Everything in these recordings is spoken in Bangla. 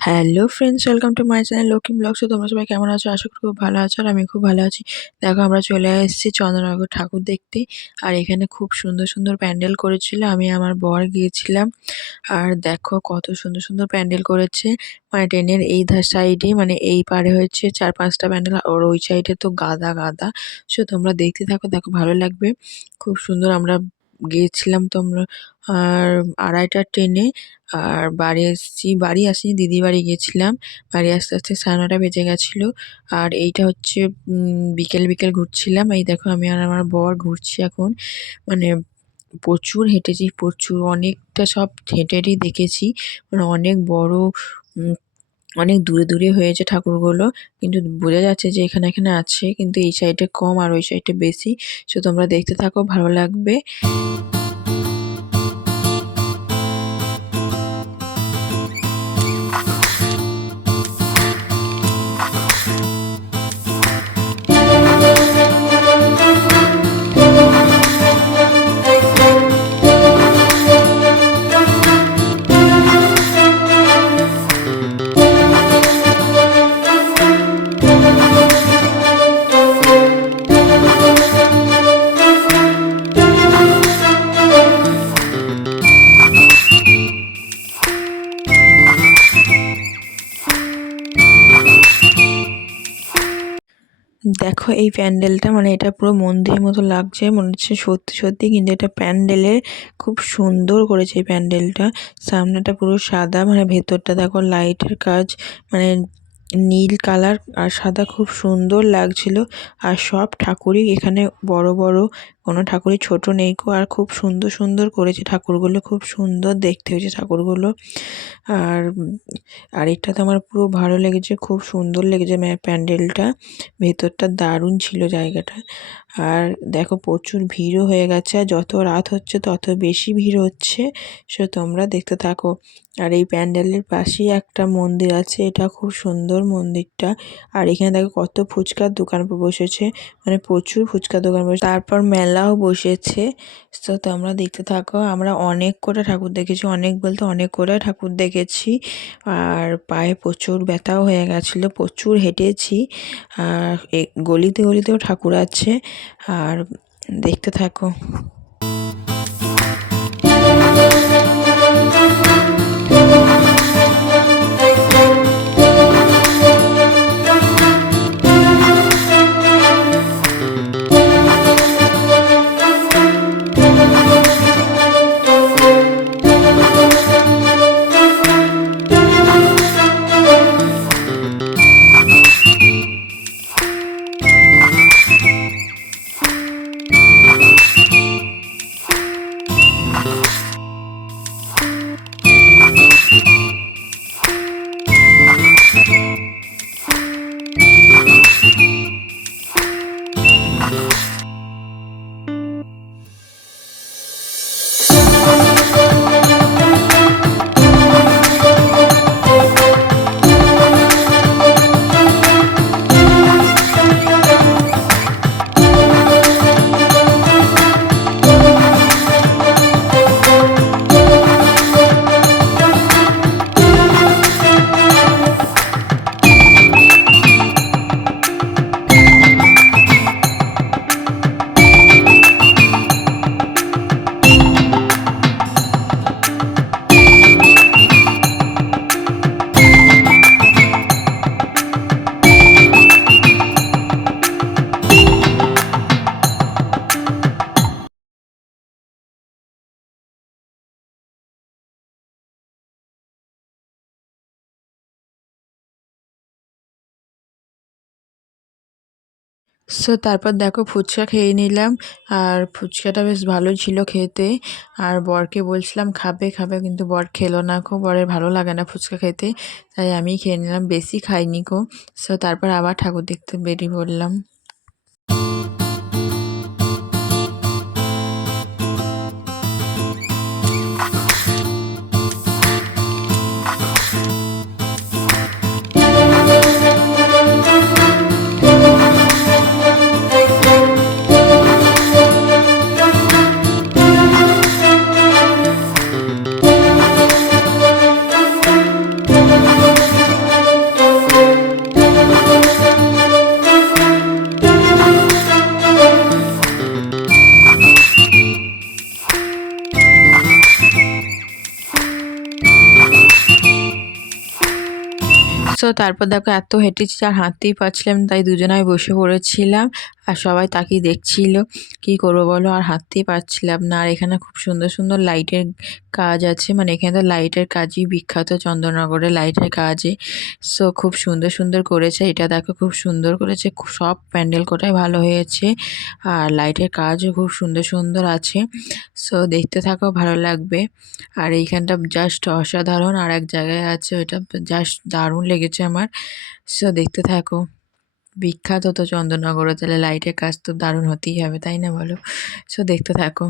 Hello friends welcome to my channel Lakshmi blogs তোমরা সবাই কেমন আছো? আশা করি খুব ভালো আছো আর আমি খুব ভালো আছি। দেখো, আমরা চলে এসেছি চন্দ্রনগর ঠাকুর দেখতে। আর এখানে খুব সুন্দর সুন্দর প্যান্ডেল করেছিল। আমি আমার বর গিয়েছিলাম। আর দেখো, কত সুন্দর সুন্দর প্যান্ডেল করেছে। মানে ট্রেনের এই ধার সাইডে মানে এই পারে হয়েছে চার পাঁচটা প্যান্ডেল। আর ওই সাইডে তো গাদা গাদা। সো তোমরা দেখতে থাকো, দেখো ভালো লাগবে। খুব সুন্দর আমরা গিয়েছিলাম তো আমরা। আর আড়াইটার ট্রেনে আর বাড়ি এসেছি, বাড়ি আসিনি, দিদির বাড়ি গিয়েছিলাম। বাড়ি আসতে আসতে সাড়ে নটা বেজে গেছিল। আর এইটা হচ্ছে বিকেল বিকেল ঘুরছিলাম। এই দেখো আমি আর আমার বর ঘুরছি এখন। মানে প্রচুর হেঁটেছি, প্রচুর অনেকটা সব হেঁটেরই দেখেছি। মানে অনেক বড় অনেক দূরে দূরে হয়েছে ঠাকুরগুলো, কিন্তু বোঝা যাচ্ছে যে এখানে এখানে আছে, কিন্তু এই সাইডে কম আর ওই সাইডে বেশি। সো তোমরা দেখতে থাকো, ভালো লাগবে। এই প্যান্ডেলটা মানে এটা পুরো মন্দিরের মতো লাগছে, মনে হচ্ছে সত্যি সত্যি কিন্তু এটা প্যান্ডেলে খুব সুন্দর করেছে এই প্যান্ডেলটা। সামনেটা পুরো সাদা মানে ভেতরটা দেখো লাইটের কাজ মানে নীল কালার আর সাদা খুব সুন্দর লাগছিল। আর সব ঠাকুরই এখানে বড় বড় কোনো ঠাকুরই ছোট নেই কো আর খুব সুন্দর সুন্দর করেছে ঠাকুরগুলো, খুব সুন্দর দেখতে হয়েছে ঠাকুরগুলো। আর আর এটা তো আমার পুরো ভালো লেগেছে, খুব সুন্দর লেগেছে প্যান্ডেলটা। ভেতরটা দারুণ ছিল জায়গাটা। আর দেখো প্রচুর ভিড়ও হয়ে গেছে, আর যত রাত হচ্ছে তত বেশি ভিড় হচ্ছে, সে তোমরা দেখতে থাকো। আর এই প্যান্ডেলের পাশেই একটা মন্দির আছে, এটা খুব সুন্দর মন্দিরটা। আর এখানে দেখো কত ফুচকার দোকান বসেছে মানে প্রচুর ফুচকার দোকান বসে তারপর মেলাও বসেছে। তো তোমরা দেখতে থাকো, আমরা অনেক করে ঠাকুর দেখেছি, অনেক বলতে অনেক করে ঠাকুর দেখেছি। আর পায়ে প্রচুর ব্যথাও হয়ে গেছিল, প্রচুর হেঁটেছি। আর গলিতে গলিতেও ঠাকুর আছে। আর দেখতে থাকো। সো তারপর দেখো ফুচকা খেয়ে নিলাম। আর ফুচকাটা বেশ ভালো ছিল খেতে। আর বরকে বলছিলাম, খাবে খাবে। কিন্তু বর খেলো না কো বরের ভালো লাগে না ফুচকা খেতে। তাই আমি খেয়ে নিলাম। বেশি খাইনি কো সো তারপর আবার ঠাকুর দেখতে বেরিয়ে পড়লাম। সো তারপর দেখো এত হেঁটেছি আর হাঁটতেই পারছিলাম তাই দুজনায় বসে পড়েছিলাম আর সবাই তাকিয়ে দেখছিল। কি করব বলো? আর হাঁটতেই পারছিলাম না। আর এখানে খুব সুন্দর সুন্দর লাইটের কাজ আছে। মানে এখানে তো লাইটের কাজই বিখ্যাত চন্দননগরে লাইটের কাজে। সো খুব সুন্দর সুন্দর করেছে। এটা দেখো খুব সুন্দর করেছে। সব প্যান্ডেল কোটাই ভালো হয়েছে। আর লাইটের কাজও খুব সুন্দর সুন্দর আছে। সো দেখতে থাকো, ভালো লাগবে। আর এইখানটা জাস্ট অসাধারণ। আর এক জায়গায় আছে, ওইটা জাস্ট দারুণ লেগেছে। আমার। সো দেখতে থাকো। বিখ্যাত তো চন্দননগরে তাহলে লাইটের কাজ তো দারুণ হতেই হবে, তাই না বলো? সো দেখতে থাকো।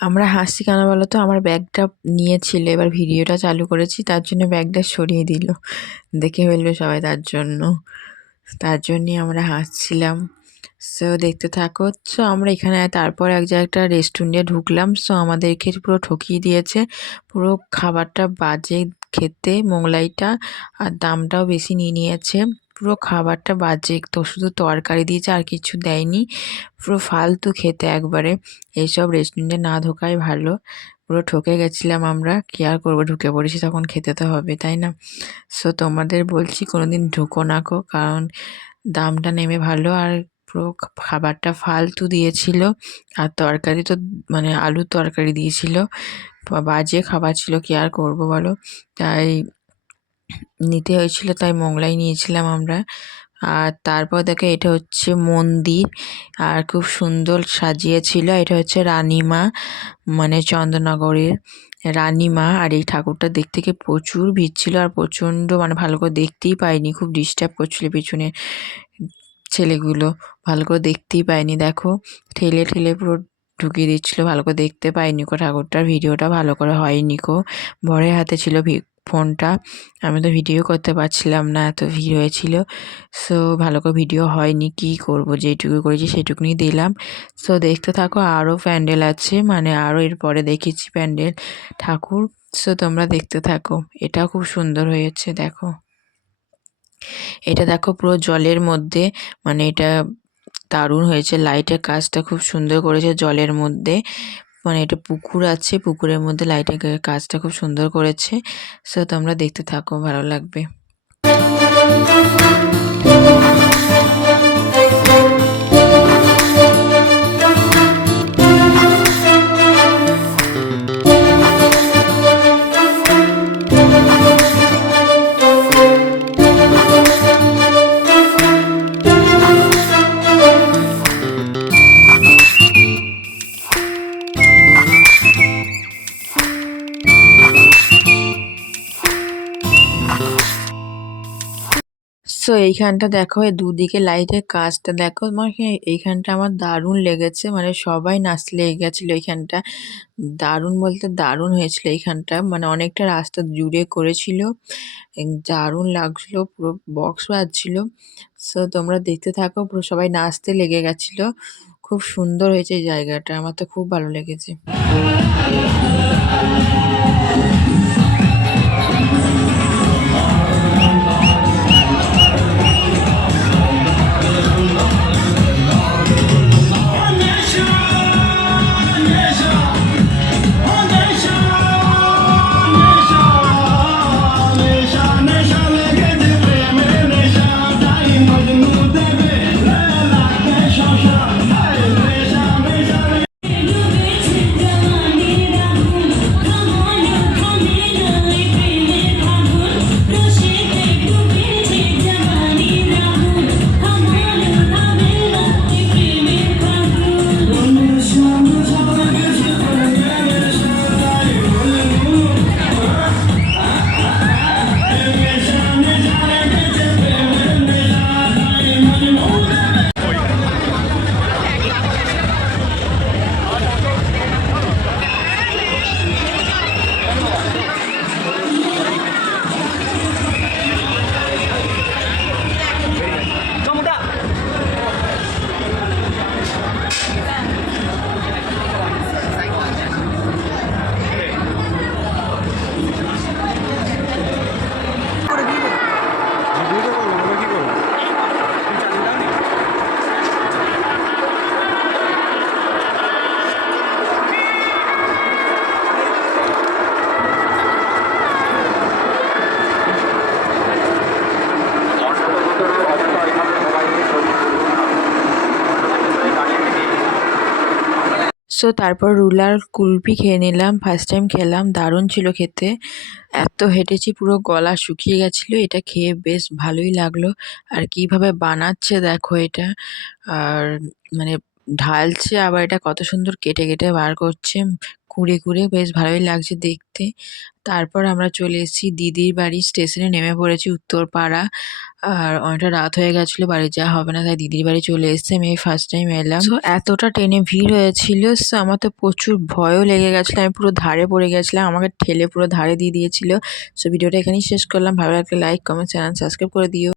আমরা হাসছি কেন বলো তো? আমার ব্যাগটা নিয়েছিল, এবার ভিডিওটা চালু করেছি, তার জন্য ব্যাগটা সরিয়ে দিল। দেখে ফেলবে সবাই তার জন্য। তার জন্যই আমরা হাসছিলাম। সো দেখতে থাকো। সো আমরা এখানে তারপর এক জায়গায় একটা রেস্টুরেন্টে ঢুকলাম। সো আমাদেরকে পুরো ঠকিয়ে দিয়েছে। পুরো খাবারটা বাজে খেতে, মোগলাইটা, আর দামটাও বেশি নিয়ে নিয়েছে। পুরো খাবারটা বাজে। তো, শুধু তরকারি দিয়েছে, আর কিছু দেয়নি। পুরো ফালতু খেতে একবারে। এইসব রেস্টুরেন্টে না ঢোকাই ভালো। পুরো ঠকে গেছিলাম আমরা। কি আর করব? ঢুকে পড়েছি, তখন খেতে তো হবে, তাই না? সো তোমাদের বলছি, কোনোদিন ঢুকো না কো কারণ দামটা নেমে ভালো। আর পুরো খাবারটা ফালতু দিয়েছিল আর তরকারি তো মানে আলুর তরকারি দিয়েছিল। বাজে খাবার ছিল, কি আর করব বলো? তাই নিতে হয়েছিল, তাই মোগলাই নিয়েছিলাম আমরা। আর তারপর দেখো, এটা হচ্ছে মন্দির। আর খুব সুন্দর সাজিয়েছিল, এটা হচ্ছে রানীমা মানে চন্দননগরের রানীমা। আর এই ঠাকুরটা দেখতে গিয়ে প্রচুর ভিড় ছিল আর প্রচণ্ড মানে ভালো করে দেখতেই পাইনি, খুব ডিস্টার্ব করছিল পিছনে। ছেলেগুলো ভালো করে দেখতেই পাইনি। দেখো, ঠেলে ঠেলে পুরো ঢুকিয়ে দিচ্ছিল, ভালো করে দেখতে পাইনি কো ঠাকুরটার ভিডিওটা, ভালো করে হয়নি কো বরের হাতে ছিল ফোনটা, আমি তো ভিডিও করতে পারছিলাম না, এত ভিড় হয়েছিল। সো, ভালো করে ভিডিও হয়নি, কি করব, যেটুকু করেছি সেটুকুনি দিলাম। সো, দেখতে থাকো, আরও প্যান্ডেল আছে মানে আরও এরপরে দেখেছি প্যান্ডেল ঠাকুর। সো, তোমরা দেখতে থাকো, এটাও খুব সুন্দর হয়েছে, দেখো। এটা দেখো পুরো জলের মধ্যে মানে এটা দারুণ হয়েছে, লাইটের কাজটা খুব সুন্দর করেছে জলের মধ্যে। মানে এটা পুকুর আছে, পুকুরের মধ্যে লাইটের কাজটা খুব সুন্দর করেছে। সো তোমরা দেখতে থাকো, ভালো লাগবে। সো এইখানটা দেখো, এই দুদিকে লাইটের কাজটা দেখো মানে এইখানটা আমার দারুণ লেগেছে। মানে সবাই নাচতে লেগে গেছিল এইখানটা। দারুণ বলতে দারুণ হয়েছিল এইখানটা। মানে অনেকটা রাস্তা জুড়ে করেছিল। দারুণ লাগছিল, পুরো বক্স বাজছিল। সো তোমরা দেখতে থাকো, পুরো সবাই নাচতে লেগে গেছিল। খুব সুন্দর হয়েছে জায়গাটা। আমার তো খুব ভালো লেগেছে। সো তারপর রুলার কুলপি খেয়ে নিলাম। ফার্স্ট টাইম খেলাম, দারুণ ছিল খেতে। এত হেঁটেছি, পুরো গলা শুকিয়ে গেছিল। এটা খেয়ে বেশ ভালোই লাগল। আর কীভাবে বানাচ্ছে দেখো এটা। আর মানে ঢালছে, আবার এটা কত সুন্দর কেটে কেটে বার করছে। কুড়ে কুড়ে বেশ ভালোই লাগছে দেখতে। তারপর আমরা চলে এসেছি দিদির বাড়ি স্টেশনে নেমে পড়েছি উত্তরপাড়া। আর অনেকটা রাত হয়ে গেছিল, বাড়ি যাওয়া হবে না, তাই দিদির বাড়ি চলে এসেছি। আমি ফার্স্ট টাইম এলাম। সো এতটা ট্রেনে ভিড় হয়েছিল সো আমার তো প্রচুর ভয়ও লেগে গেছিল। আমি পুরো ধারে পড়ে গেছিলাম, আমাকে ঠেলে পুরো ধারে দিয়ে দিয়েছিল। সো ভিডিওটা এখানেই শেষ করলাম। ভালো লাগলে লাইক কমেন্ট চ্যানেল সাবস্ক্রাইব করে দিও।